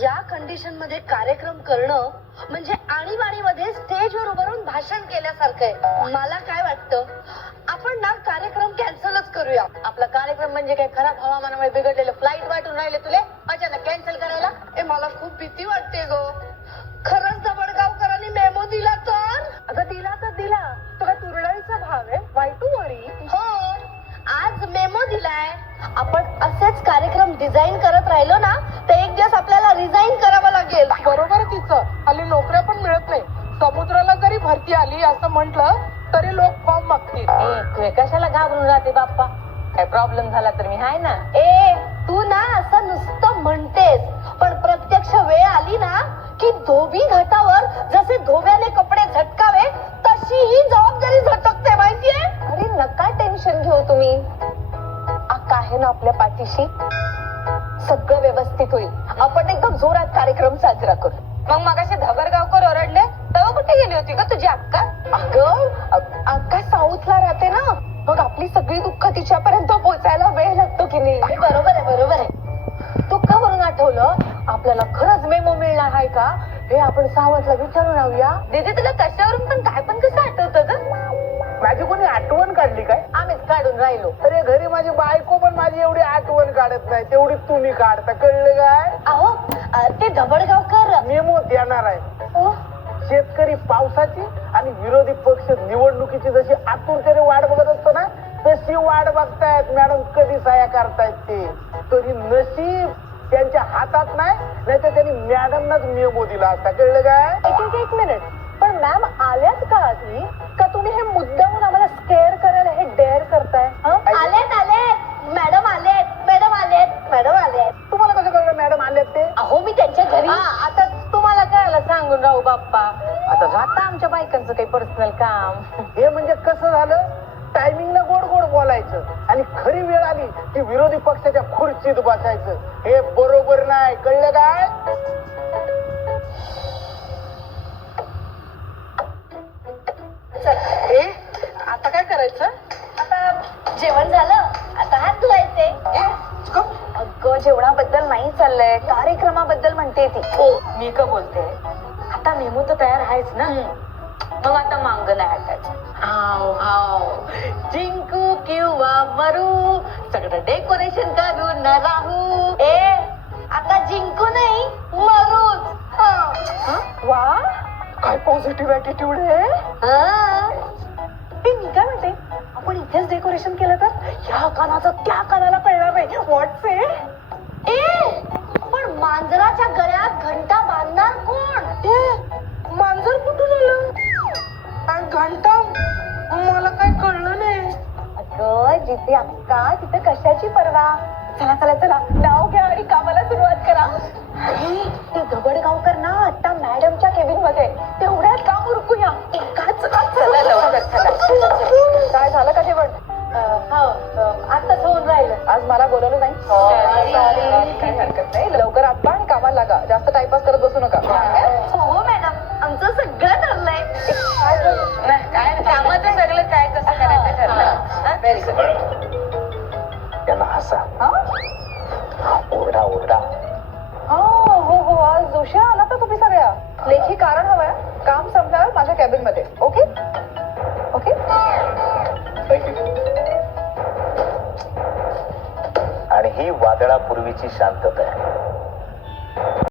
या कंडिशन मध्ये कार्यक्रम करणं म्हणजे आणीबाणीमध्ये स्टेजवर उभं राहून भाषण केल्यासारखं आहे. मला काय वाटतं, आपण ना कार्यक्रम कॅन्सलच करूया. आपला कार्यक्रम म्हणजे काय खराब हवामानामुळे बिघडलेलं फ्लाईट वाटून राहिले तुले अचानक कॅन्सल करायला? मला खूप भीती वाटते ग. खरंच दबडगावकरांनी मेमो दिला तर? अगं दिला तर दिला, तो काय तुरळाईचा भाव आहे? वाय टू वरी. हो, आज मेमो दिलाय. आपण असेच कार्यक्रम डिझाईन करत राहिलो ना तर एक दिवस आपल्याला रिझाईन करावं लागेल. बरोबर तिचं, हल्ली नोकऱ्या पण मिळत नाही. समुद्राला जरी भरती आली असं म्हटलं तरी लोक फॉर्म मागतील. तू कशाला घाबरून राहते बाप्पा? काय प्रॉब्लेम झाला तर मी हाय ना. तू ना असं नुसतं म्हणतेस, पण प्रत्यक्ष वेळ आली ना की धोबी घाटावर जसे धोब्याने कपडे झटकावे तशी ही जबाबदारी झटकते, माहितीये? अरे नका टेन्शन घेऊ तुम्ही, अक्का आहे ना आपल्या पाठीशी. सगळं व्यवस्थित होईल. आपण एकदम जोरात कार्यक्रम साजरा करू. मग मगाशी धबरगावकर ओरडले तेव्हा कुठे गेली होती का तुझी अक्का? अगं अक्का साऊथला राहते ना, मग आपली सगळी दुःख तिच्यापर्यंत पोहोचायला वेळ लागतो की नाही? बरोबर आहे, बरोबर आहे. दुःखावरून आठवलं, आपल्याला खरंच मेमो मिळणार आहे का हे आपण सावंतला विचारून राहूया. दीदी तुला कशावरून पण काय पण कसं आठवतं ग? माझी कोणी आठवण काढली काय? आम्हीच काढून राहिलो. अरे घरी माझी बायको पण माझी एवढी आठवण काढत नाही, तेवढी तुम्ही काढता, कळलं काय? अहो, ते धबडगावकर मेमो देणार आहे. शेतकरी पावसाची आणि विरोधी पक्ष निवडणुकीची जशी आतुरतेने वाट बघत असतो ना, तशी वाट बघतायत मॅडम कधी सहाय्य करतायत ते. तरी नशीब त्यांच्या हातात नाही तर त्यांनी मॅडमनाच मेमो दिला असता, कळलं काय? एक मिनिट, पण मॅम आल्यात का आधी? का तुम्ही हे मुद्दामून आम्हाला स्केअर करायला हे डेअर करताय? आलेत मॅडम आलेत, मॅडम आलेत, मॅडम आलेत. तुम्हाला कसं कळलं मॅडम आल्यात ते? अहो मी त्यांच्या घरी. आता तुम्हाला कळायला सांगून राहू बाप्पा. आता राहता आमच्या बायकांचं काही पर्सनल काम. हे म्हणजे कसं झालं, टायमिंगला गोड गोड बोलायचं आणि खरी वेळ आली की विरोधी पक्षाच्या खुर्चीत बसायचं. हे बरोबर नाही, कळलं काय? आता काय करायचं? आता जेवण झालं, आता हात धुवायचे. अगं जेवणाबद्दल नाही चाललंय, कार्यक्रमाबद्दल म्हणते ती. मी का बोलते, आता मेमो तर तयार आहेच ना, मग आता मांग नाही हटायचं. हाव हाव, जिंकू किंवा मरू सगळं डेकोरेशन करून न राहू. आता जिंकू नाही मरूच. वा काय पॉझिटिव्ह ऍटिट्यूड आहे. मी काय म्हणते, आपण इथेच डेकोरेशन केलं तर ह्या कानाचं त्या कानाला कळणार नाही. व्हॉट्स पण मांजराच्या गळ्यात घंटा बांधणार कोण? मांजर कुठून आलं आणि घंटा? मला काय कळलं नाही. अगं जिथे अक्का तिथे कशाची पर्वा. चला चला चला, नाव घ्या आणि कामाला सुरुवात करा. ते धबडगावकर ना आता मॅडमच्या केबिन मध्ये, तेवढ्यात काम उरकूया. काय झालं का जेवण? आताच होऊन राहिलं. आज मला बोलवलं नाही. काही हरकत नाही, लवकर आत्ता आणि कामाला लागा. जास्त टाइमपास करत बसू नका. हो मॅडम, आमचं सगळं ठरलंय. काय कामाचं सगळं काय कसं करायचं ठरलं. Very good. त्यांना हसा, ओरडा ओरडा. हो हो, आज उशीर आला तर तुम्ही सगळ्या. लेखी कारण हवंय, काम संपल्यावर माझ्या कॅबिन मध्ये. Okay okay. आणि ही वादळापूर्वीची शांतता आहे.